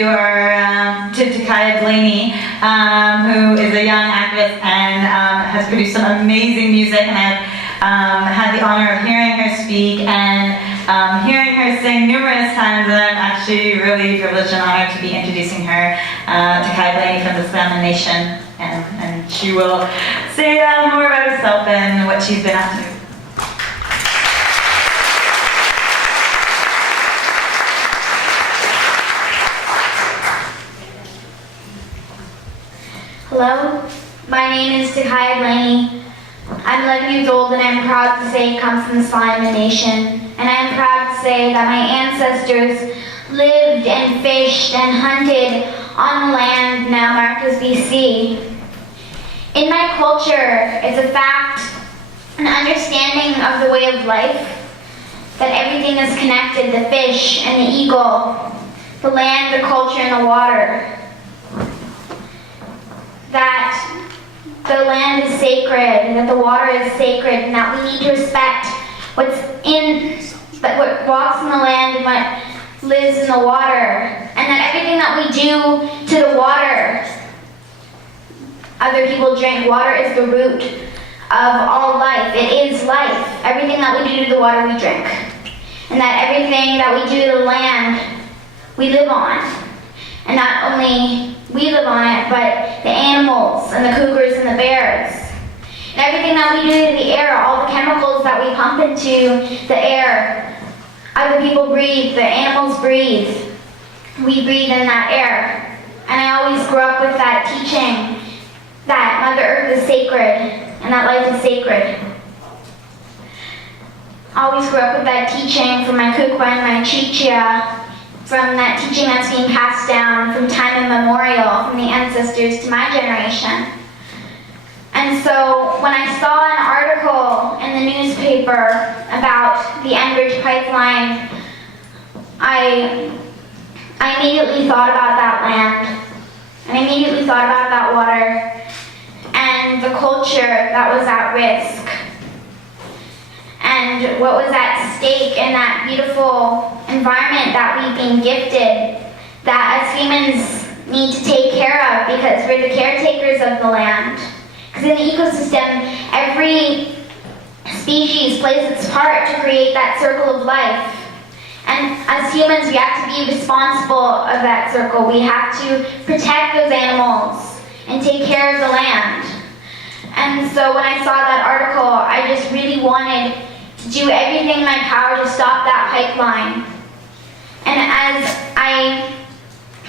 to Kaya Blaney, who is a young activist and has produced some amazing music, and I've had the honor of hearing her speak and hearing her sing numerous times, and I'm actually really privileged and honored to be introducing her to Kaya Blaney from the Slam Nation, and she will say more about herself and what she's been up to. Hello, my name is Takaya Blaney. I'm 11 years old and I'm proud to say I come from the Slam Nation. And I am proud to say that my ancestors lived and fished and hunted on the land now marked as BC. In my culture, it's a fact, an understanding of the way of life, that everything is connected, the fish and the eagle, the land, the culture, and the water. That the land is sacred, that the water is sacred, and that we need to respect what walks in the land and what lives in the water, and that everything that we do to the water, other people drink. Water is the root of all life. It is life. Everything that we do to the water, we drink, and that everything that we do to the land, we live on. And not only we live on it, but the animals and the cougars and the bears. And everything that we do to the air, all the chemicals that we pump into the air, other people breathe, the animals breathe, we breathe in that air. And I always grew up with that teaching that Mother Earth is sacred and that life is sacred. I always grew up with that teaching from my kukwa and my chichia, from that teaching that's being passed down from time immemorial, from the ancestors to my generation. And so when I saw an article in the newspaper about the Enbridge pipeline, I immediately thought about that land. I immediately thought about that water and the culture that was at risk, and what was at stake in that beautiful environment that we've been gifted, that as humans need to take care of because we're the caretakers of the land. Because in the ecosystem, every species plays its part to create that circle of life. And as humans, we have to be responsible of that circle. We have to protect those animals and take care of the land. And so when I saw that article, I just really wanted to do everything in my power to stop that pipeline. And as I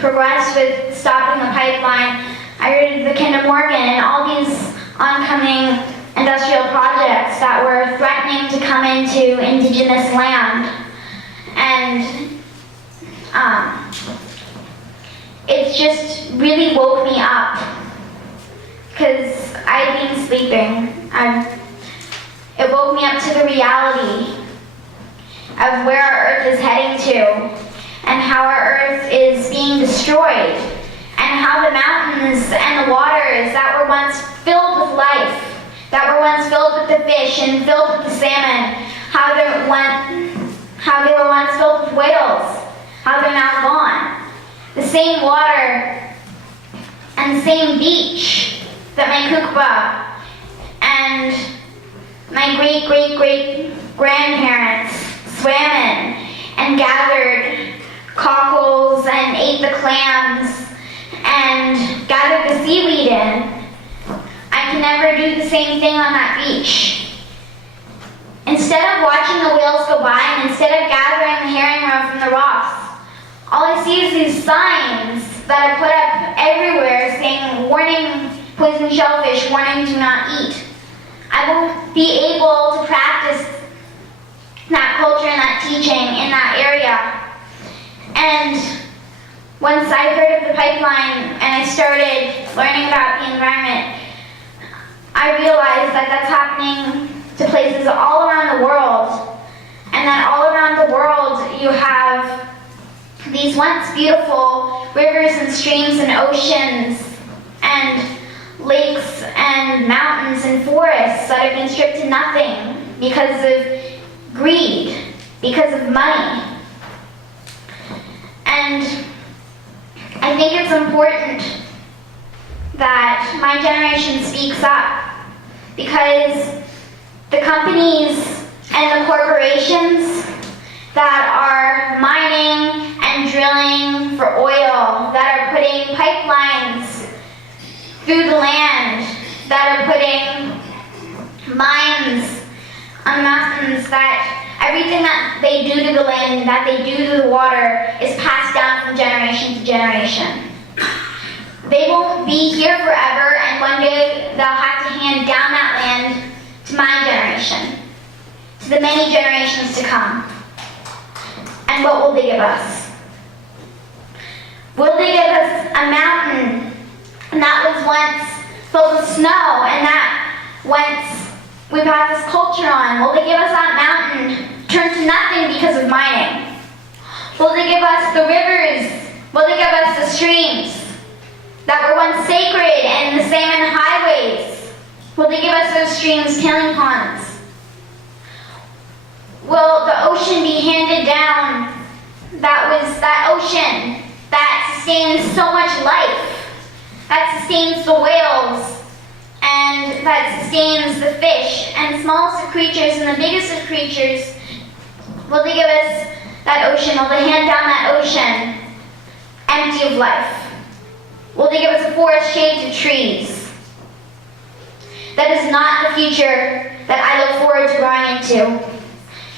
progressed with stopping the pipeline, I read the Kinder Morgan and all these oncoming industrial projects that were threatening to come into indigenous land. And it just really woke me up, because I'd been sleeping. It woke me up to the reality of where our Earth is heading to, and how our Earth is being destroyed, and how the mountains and the waters that were once filled with life, that were once filled with the fish and filled with the salmon, how they were once filled with whales, how they're now gone. The same water and the same beach that my kukba and my great-great-great-grandparents swam in and gathered cockles and ate the clams and gathered the seaweed in. I can never do the same thing on that beach. Instead of watching the whales go by and instead of gathering the herring roe from the rocks, all I see is these signs that are put up everywhere saying, warning poison shellfish, warning do not eat. I won't be able to practice that culture and that teaching in that area. And once I heard of the pipeline and I started learning about the environment, I realized that that's happening to places all around the world, and that all around the world you have these once beautiful rivers and streams and oceans and lakes and mountains and forests that have been stripped to nothing because of greed, because of money. And it's important that my generation speaks up, because the companies and the corporations that are mining and drilling for oil, that are putting pipelines through the land, that are putting mines on the mountains, that everything that they do to the land, that they do to the water, is passed down from generation to generation. They won't be here forever, and one day they'll have to hand down that land to my generation, to the many generations to come. And what will they give us? Will they give us a mountain that was once filled with snow, and that once we brought this culture on? Will they give us that mountain turned to nothing because of mining? Will they give us the rivers? Will they give us the streams that were once sacred and the salmon highways? Will they give us those streams killing ponds? Will the ocean be handed down? That was that ocean that sustains so much life, that sustains the whales, and that sustains the fish, and the smallest of creatures and the biggest of creatures. Will they give us that ocean? Will they hand down that ocean empty of life? Will they give us a forest shaped of trees? That is not the future that I look forward to growing into.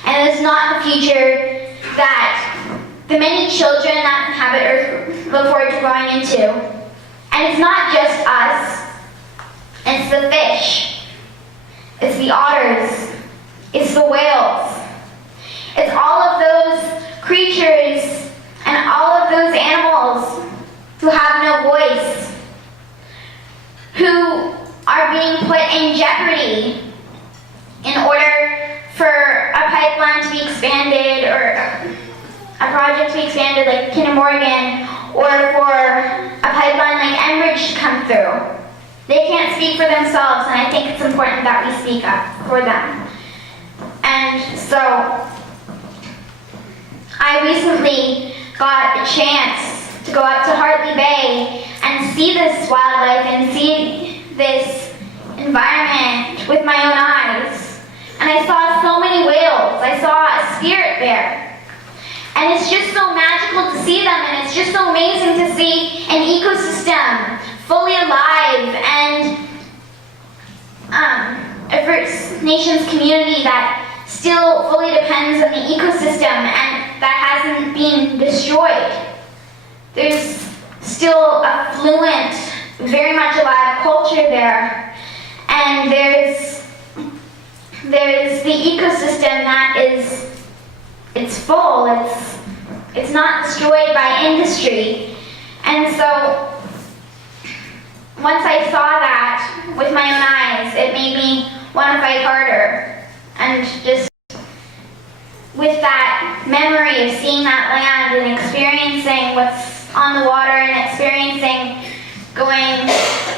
And it is not the future that the many children that inhabit Earth look forward to growing into. And it's not just us. It's the fish. It's the otters. It's the whales. It's all of those creatures and all of those animals who have no voice, who are being put in jeopardy in order for a pipeline to be expanded, or a project to be expanded like Kinder Morgan, or for a pipeline like Enbridge to come through. They can't speak for themselves, and I think it's important that we speak up for them. And so, I recently got a chance to go up to Hartley Bay and see this wildlife and see this environment with my own eyes. And I saw so many whales. I saw a spirit bear. And it's just so magical to see them, and it's just so amazing to see an ecosystem fully alive, and a First Nations community that still fully depends on the ecosystem and that hasn't been destroyed. There's still a fluent, very much alive culture there, and there's the ecosystem that it's full. It's not destroyed by industry. And so once I saw that with my own eyes, it made me want to fight harder. And just with that memory of seeing that land and experiencing what's on the water and experiencing going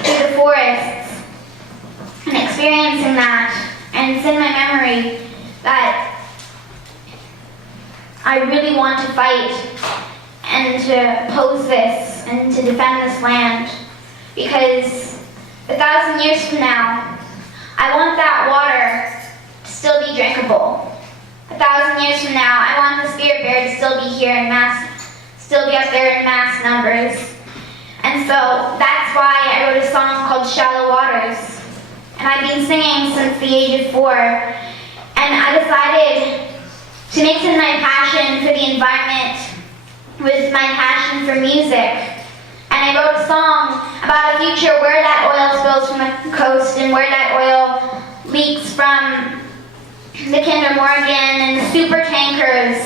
through the forests and experiencing that, and it's in my memory that I really want to fight and to oppose this and to defend this land, because 1,000 years from now, I want that water to still be drinkable. 1,000 years from now, I want the spirit bear to still be here in still be up there in mass numbers. And so that's why I wrote a song called Shallow Waters. And I've been singing since the age of 4. And I decided to mix in my passion for the environment with my passion for music. And I wrote a song about a future where that oil spills from the coast and where that oil leaks from the Kinder Morgan and the super tankers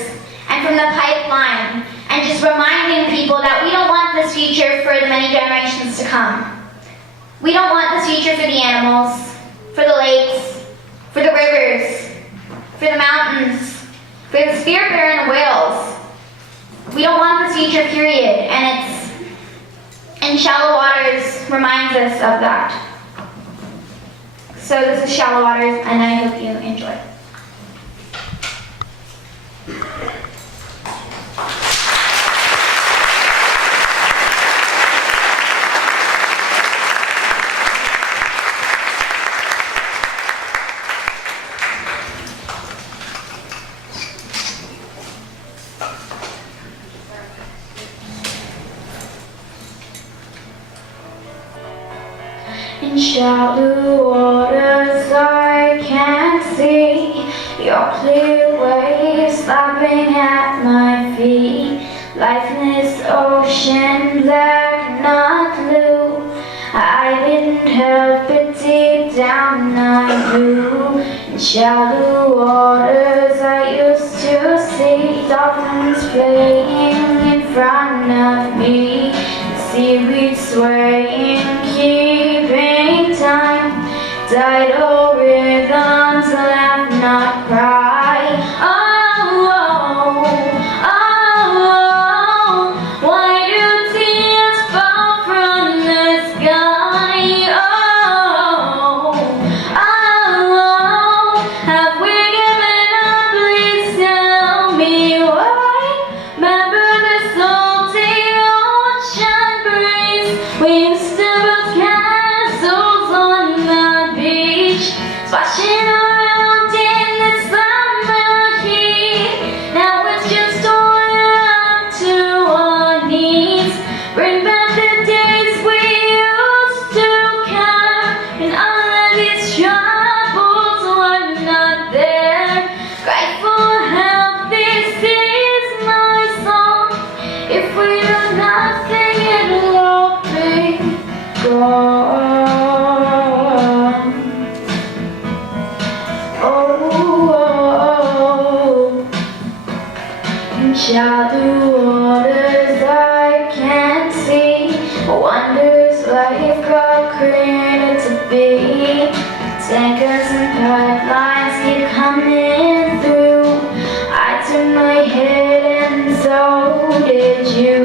and from the pipeline, and just reminding people that we don't want this future for the many generations to come. We don't want this future for the animals, for the lakes, for the rivers, for the mountains, for the spirit bear and the whales. We don't want this future, period, and Shallow Waters reminds us of that. So this is Shallow Waters, and I hope you enjoy. In shallow waters I can see your clear waves lapping at my feet. Lifeless ocean, black, not blue. I didn't help but deep down I knew. In shallow waters I used to see dolphins playing in front of me. Seaweed swaying, keeping time. Tidal rhythms, laugh, not cry. Oh, why do tears fall from the sky? Have we given up? Please tell me why. Remember the salty ocean breeze. We used to build castles on the beach, splashing around in the summer heat. Now it's just up to our knees. Bring back the days we used to care, and all of these troubles were not there. Cry for help, this is my song. If we do nothing, it'll all be gone. In shallow waters I can't see wonders life got created to be. Tankers and pipelines keep coming through. I turned my head and so did you.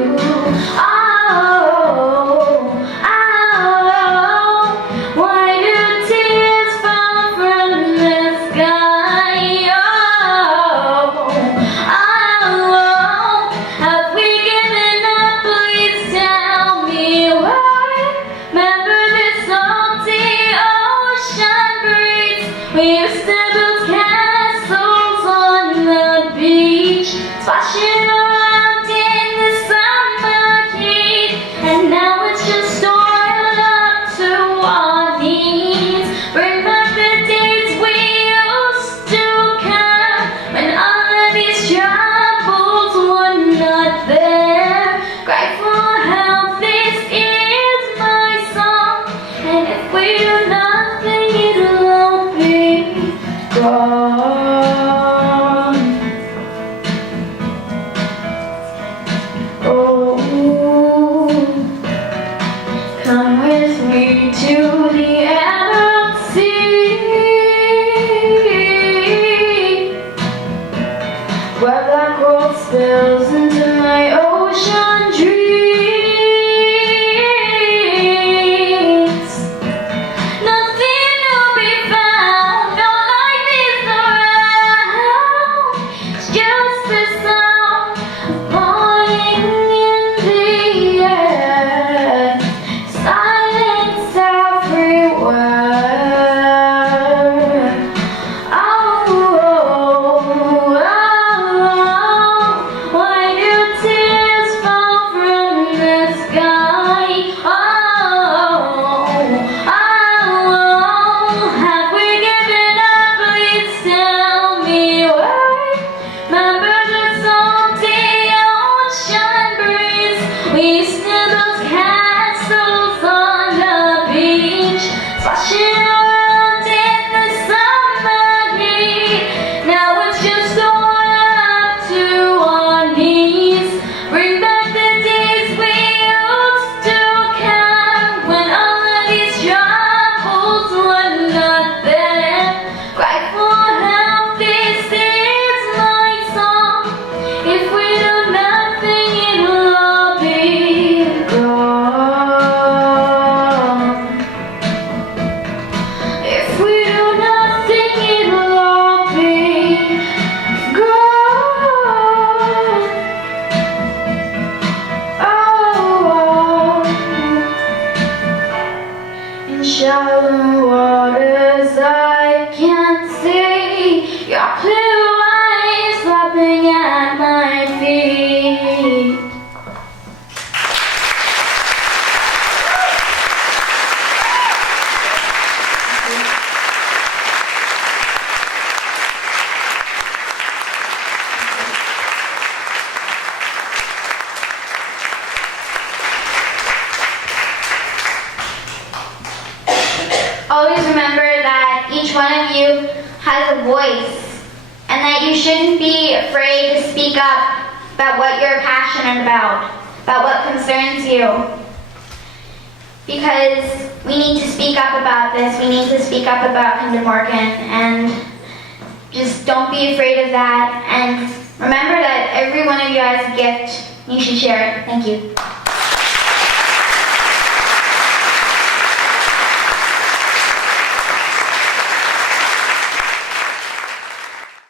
Why do tears fall from the sky? Have we given up? Please tell me why. Remember the salty ocean breeze. We used to build castles on the beach, splashing around in the summer heat. And now it's just oiled up to our knees. Bring back the days we used to care, when all of these troubles were not there. Cry for help, this is my song. And if we do nothing, it'll all be gone. Oh, come with me to the emerald sea, where black gold spills into my ocean dreams. Nothing will be found, no life is around. It's just the sound of falling in the air. Silence everywhere. Why do tears fall from has a voice, and that you shouldn't be afraid to speak up about what you're passionate about what concerns you. Because we need to speak up about this, we need to speak up about Kinder Morgan, and just don't be afraid of that, and remember that every one of you has a gift. You should share it. Thank you.